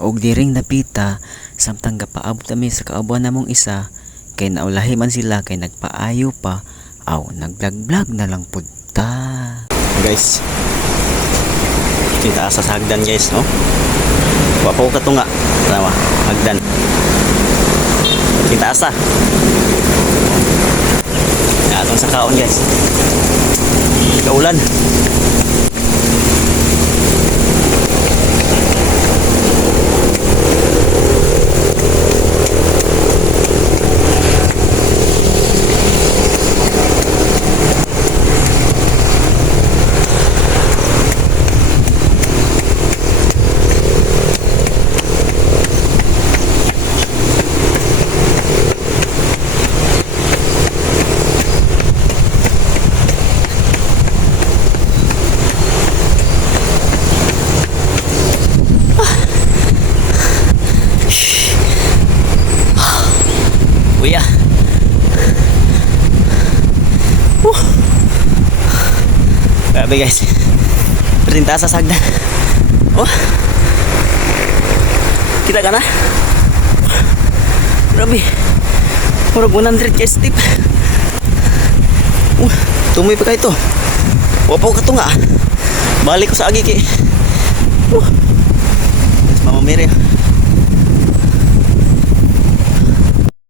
Og diring napita samtang gapaabot kami sa kaabuan namong isa kay naulahi man sila kay nagpaayo pa aw nagvlog-vlog na lang pud ta. Guys, kita sa hagdan guys, no? Wapo ka to nga, tama, hagdan. Kita asa. Atong sa kaon guys. Kaulan. Kuya. Grabe guys. Perinta sa sagdan. Oh. Kita ka na? Grabe. Murag 100 guys tip. Tumoy pa kayo to. Wapo ka to nga. Balik ko sa agi kay. Mama Mary.